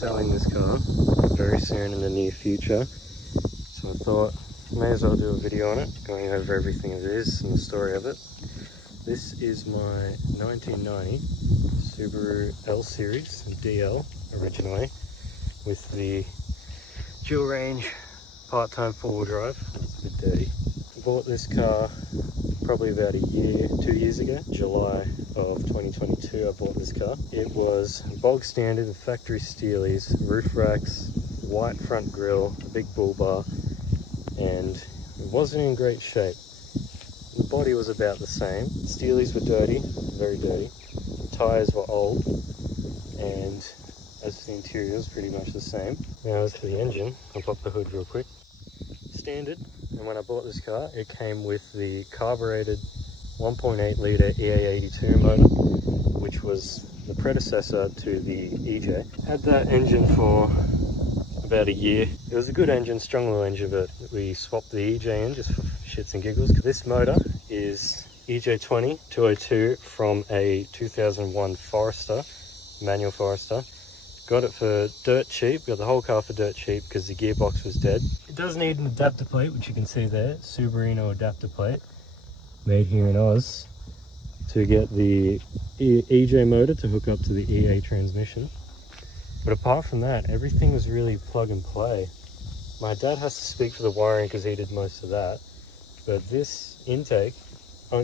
selling this car very soon in the near future. So I thought, may as well do a video on it, going over everything it is and the story of it. This is my 1990 Subaru L Series, DL originally, with the dual range part-time four-wheel drive. It's a bit dirty. I bought this car probably about 2 years ago. July of 2022 I bought this car. It was bog standard with factory steelies, roof racks, white front grille, a big bull bar, and it wasn't in great shape. The body was about the same. Steelies were dirty, very dirty. The tyres were old, and as for the interior, it was pretty much the same. Now as for the engine, I'll pop the hood real quick. Standard, and when I bought this car, it came with the carbureted 1.8 litre EA82 motor, which was the predecessor to the EJ. Had that engine for about a year. It was a good engine, strong little engine, but we swapped the EJ in just for shits and giggles. This motor is EJ20 202 from a 2001 Forester, manual Forester. Got it for dirt cheap, got the whole car for dirt cheap because the gearbox was dead. It does need an adapter plate, which you can see there, Subarino adapter plate, made here in Oz, to get the EJ motor to hook up to the EA transmission. But apart from that, everything was really plug and play. My dad has to speak for the wiring because he did most of that, but this intake,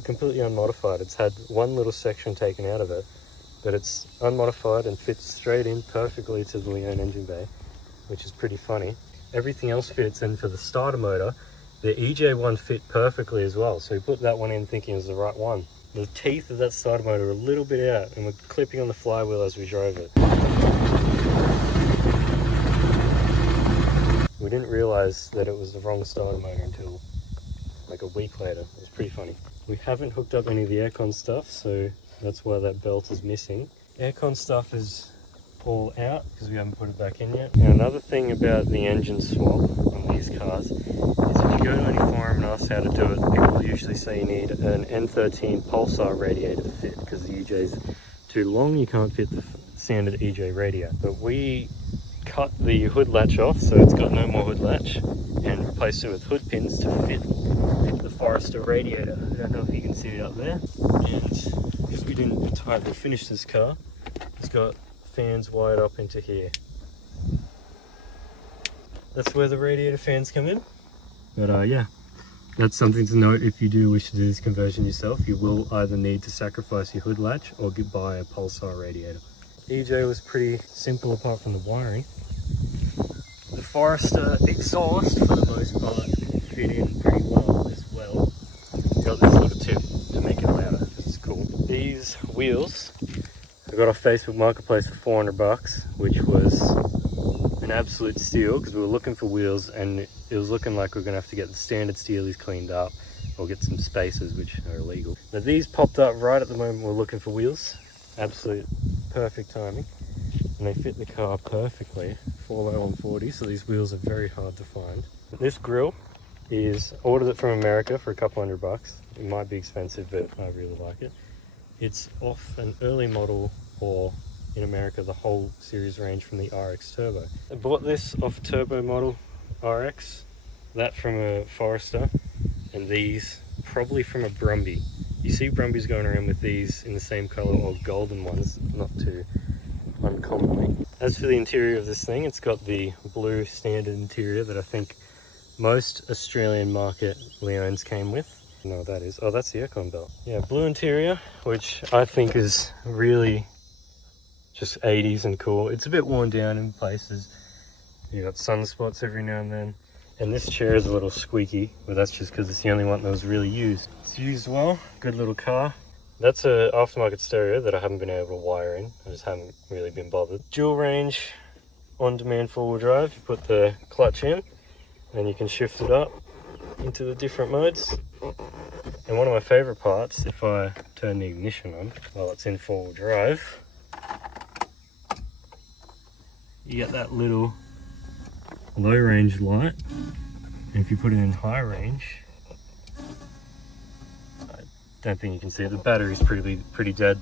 completely unmodified. It's had one little section taken out of it, but it's unmodified and fits straight in perfectly to the Leone engine bay, which is pretty funny. Everything else fits, and for the starter motor, the EJ1 fit perfectly as well, so we put that one in thinking it was the right one. The teeth of that starter motor are a little bit out, and we're clipping on the flywheel as we drove it. We didn't realise that it was the wrong starter motor until like a week later. It was pretty funny. We haven't hooked up any of the aircon stuff, so that's why that belt is missing. Aircon stuff is all out because we haven't put it back in yet. Now another thing about the engine swap on these cars is if you go to any forum and ask how to do it, people usually say you need an N13 pulsar radiator to fit because the EJ's too long, you can't fit the standard EJ radiator. But we cut the hood latch off so it's got no more hood latch and replaced it with hood pins to fit the Forester radiator. I don't know if you can see it up there. And because we didn't entirely finish this car, it's got fans wired up into here. That's where the radiator fans come in. But yeah, that's something to note if you do wish to do this conversion yourself. You will either need to sacrifice your hood latch or buy a pulsar radiator. EJ was pretty simple apart from the wiring. The Forester exhaust, for the most part, fit in pretty well as well. Got this little tip to make it louder, this is cool. These wheels, I got off Facebook Marketplace for 400 bucks, which was an absolute steal because we were looking for wheels and it was looking like we are going to have to get the standard steelies cleaned up or get some spacers, which are illegal. But these popped up right at the moment we're looking for wheels. Absolute perfect timing. And they fit the car perfectly, 4x140, so these wheels are very hard to find. This grille is, ordered it from America for a couple $100 bucks. It might be expensive, but I really like it. It's off an early model, or in America, the whole series range from the RX Turbo. I bought this off Turbo model RX, that from a Forester, and these probably from a Brumby. You see Brumbies going around with these in the same color, or golden ones, not too uncommonly. As for the interior of this thing, it's got the blue standard interior that I think most Australian market Leones came with. I don't know what that is. Oh, that's the aircon belt. Yeah, blue interior, which I think is really just 80s and cool. It's a bit worn down in places. You got sunspots every now and then. And this chair is a little squeaky, but that's just because it's the only one that was really used. It's used well, good little car. That's an aftermarket stereo that I haven't been able to wire in. I just haven't really been bothered. Dual range, on-demand four-wheel drive. You put the clutch in and you can shift it up into the different modes. And one of my favorite parts, if I turn the ignition on while it's in four-wheel drive, you get that little low range light, and if you put it in high range, I don't think you can see it, the battery's pretty dead.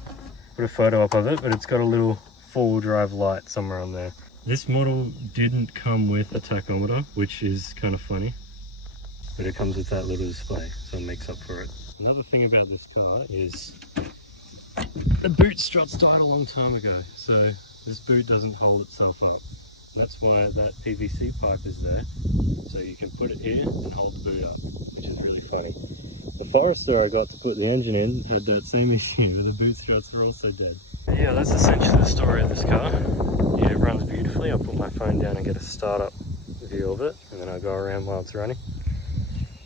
Put a photo up of it, but it's got a little four-wheel drive light somewhere on there. This model didn't come with a tachometer, which is kind of funny, but it comes with that little display, so it makes up for it. Another thing about this car is the boot struts died a long time ago, so this boot doesn't hold itself up. That's why that PVC pipe is there, so you can put it here and hold the boot up, which is really funny. The Forester I got to put the engine in had that same issue, the boot struts are also dead. Yeah, that's essentially the story of this car. Yeah, it runs beautifully. I'll put my phone down and get a startup view of it, and then I'll go around while it's running.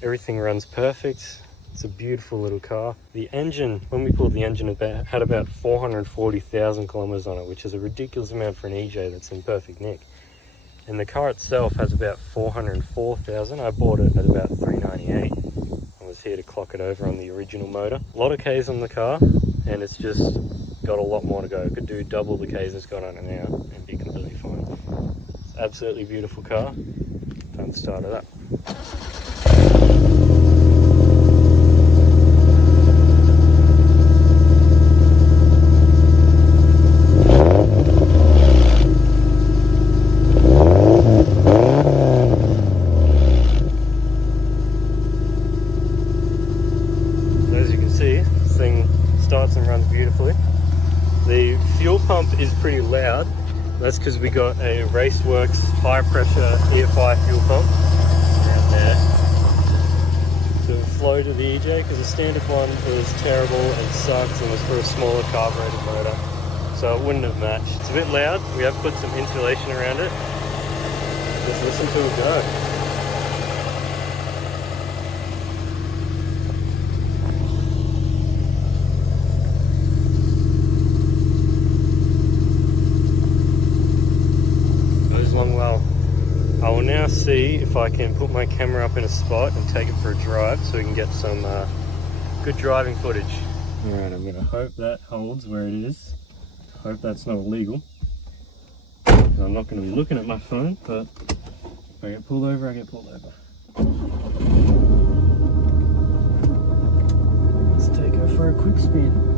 Everything runs perfect. It's a beautiful little car. The engine, when we pulled the engine, had about 440,000 kilometers on it, which is a ridiculous amount for an EJ that's in perfect nick. And the car itself has about 404,000. I bought it at about 398. I was here to clock it over on the original motor. A lot of Ks on the car, and it's just got a lot more to go. It could do double the Ks it's got on it now and be completely fine. It's an absolutely beautiful car. Time to start it up. Starts and runs beautifully. The fuel pump is pretty loud. That's because we got a Raceworks high pressure EFI fuel pump down there to flow to the EJ, because the standard one was terrible and sucked and was for a smaller carbureted motor, so it wouldn't have matched. It's a bit loud. We have put some insulation around it. Just listen to it go. Well, I will now see if I can put my camera up in a spot and take it for a drive so we can get some good driving footage. Alright, I'm going to hope that holds where it is. Hope that's not illegal. I'm not going to be looking at my phone, but if I get pulled over, I get pulled over. Let's take her for a quick spin.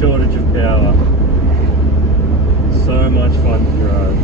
Shortage of power. So much fun to drive.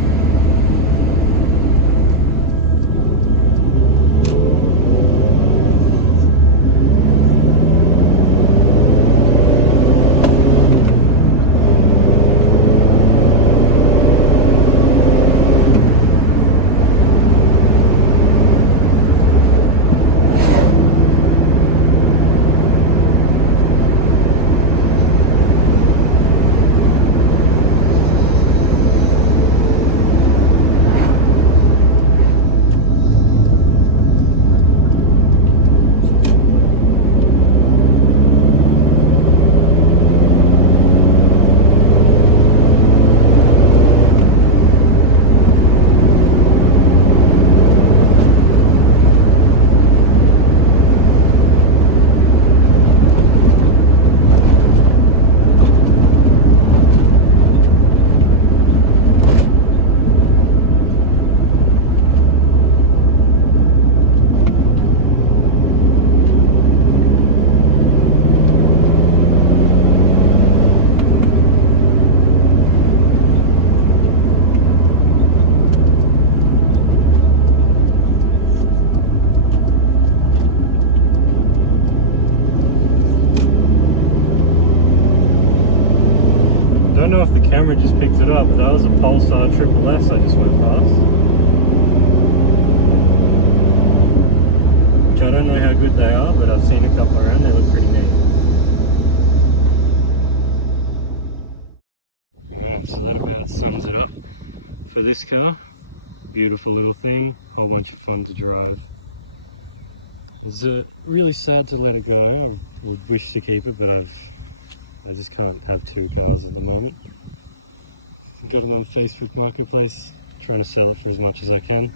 I don't know if the camera just picked it up, but that was a Pulsar Triple S I just went past. don't know how good they are, but I've seen a couple around, they look pretty neat. Alright, so that about sums it up for this car. Beautiful little thing, whole bunch of fun to drive. It's really sad to let it go. I would wish to keep it, but I just can't have two cars at the moment. Got them on Facebook Marketplace, trying to sell it for as much as I can.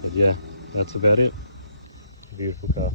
But yeah, that's about it. Beautiful car.